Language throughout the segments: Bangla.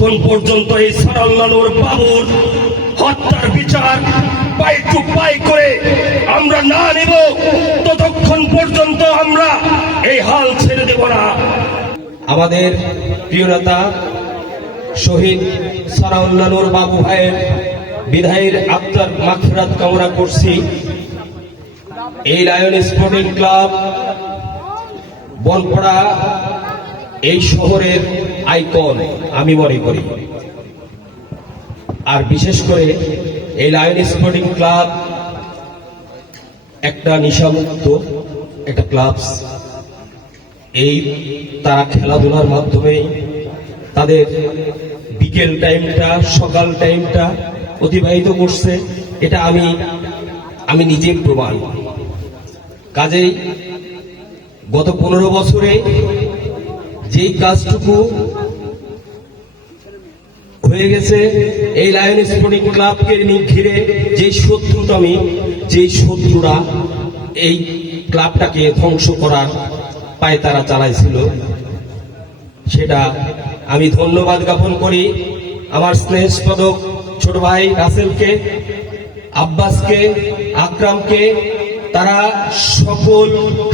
যতক্ষণ পর্যন্ত এই সানাউল্লাহ বাবুর হত্যার বিচার পাই টু পাই করে আমরা না নেব, ততক্ষণ পর্যন্ত আমরা এই হাল ছেড়ে দেব না। আমাদের প্রিয় নেতা শহীদ সানাউল্লাহ বাবু ভাইয়ের বিদায়ের আত্মার মাগফিরাত কামনা করছি। এই লায়ন স্পোর্টিং ক্লাব বনপাড়া এই শহরের আইকন আমি মনে করি। আর বিশেষ করে এই লায়ন স্পোর্টিং ক্লাব একটা নেশামুক্ত একটা ক্লাব। এই তারা খেলাধুলার মাধ্যমে তাদের বিকেল টাইমটা সকাল টাইমটা অতিবাহিত করছে, এটা আমি নিজে প্রমাণ। কাজেই গত 15 বছরে যেই কাজটুকু হয়ে গেছে এই লায়ন স্পোর্টিং ক্লাবকে ঘিরে, যেই শত্রুরা এই ক্লাবটাকে ধ্বংস করার পায়ে তারা চালাইছিল, সেটা আমি ধন্যবাদ জ্ঞাপন করি আমার স্নেহস্পদক ছোট ভাই রাসেলকে, আব্বাসকে, আকরামকে। তারা সকল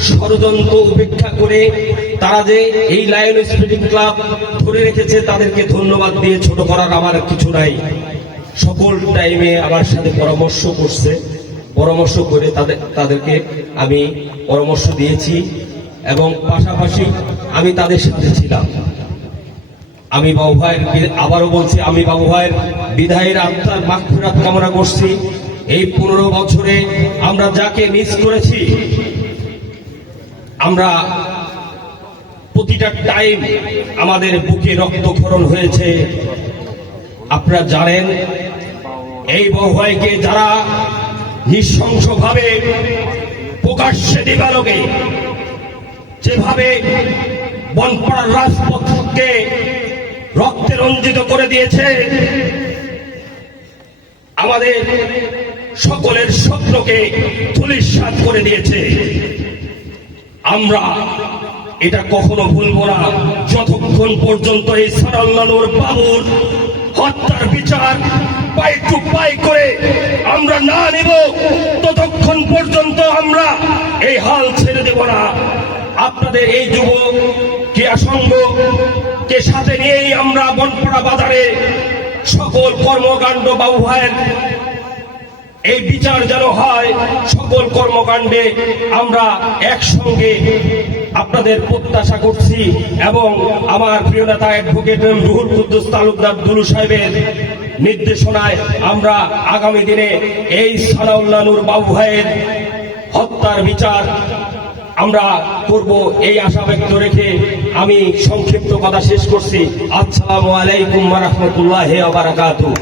ষড়যন্ত্র উপেক্ষা করে তারা যে এই লায়ন স্পোর্টিং ক্লাব ধরে রেখেছে, তাদেরকে ধন্যবাদ দিয়ে ছোট করার আমার কিছু নাই। সকল টাইমে আমার সাথে পরামর্শ করছে, পরামর্শ করে তাদেরকে আমি পরামর্শ দিয়েছি এবং পাশাপাশি আমি তাদের সাথে ছিলাম। আমি বাবু ভাইয়ের আবারও বলছি, আমি বাবু ভাইয়ের বিদায়ের আত্মার মাগফিরাত কামনা করছি। এই 15 বছরে আমরা যাকে মিস করেছি, আমরা প্রতিটা টাইম আমাদের বুকে রক্তক্ষরণ হয়েছে। আপনারা জানেন এই বাবু ভাইকে যারা নৃশংসভাবে প্রকাশ্যে দিবালোকে যেভাবে বনপাড়ার রাজপথকে রক্তে রঞ্জিত করে দিয়েছে, আমাদের সকলের স্বপ্নকে ধূলিসাৎ করে দিয়েছে, আমরা এটা কখনো ভুলব না। যতক্ষণ পর্যন্ত এই সানাউল্লাহ বাবুর হত্যার বিচার পাই টু পাই করে আমরা না নেব, ততক্ষণ পর্যন্ত আমরা এই হাল ছেড়ে দেব না। আপনাদের এই যুব ক্রীড়া সংঘকে সাথে নিয়েই আমরা বনপাড়া বাজারে সকল কর্মকাণ্ড বাবু ভাইয়ের এই বিচার যেন হয়, সকল কর্মকাণ্ডে আমরা একসঙ্গে আপনাদের প্রত্যাশা করছি। এবং আমার প্রিয় নেতা অ্যাডভোকেট রুহুল কুদ্দুস তালুকদার দুলু সাহেবের নির্দেশনায় আমরা আগামী দিনে এই সানাউল্লাহ বাবু ভাইয়ের হত্যার বিচার আমরা করব, এই আশা ব্যক্ত রেখে আমি সংক্ষিপ্ত কথা শেষ করছি। আসসালামু আলাইকুম ওয়া রাহমাতুল্লাহি ওয়া বারাকাতুহু।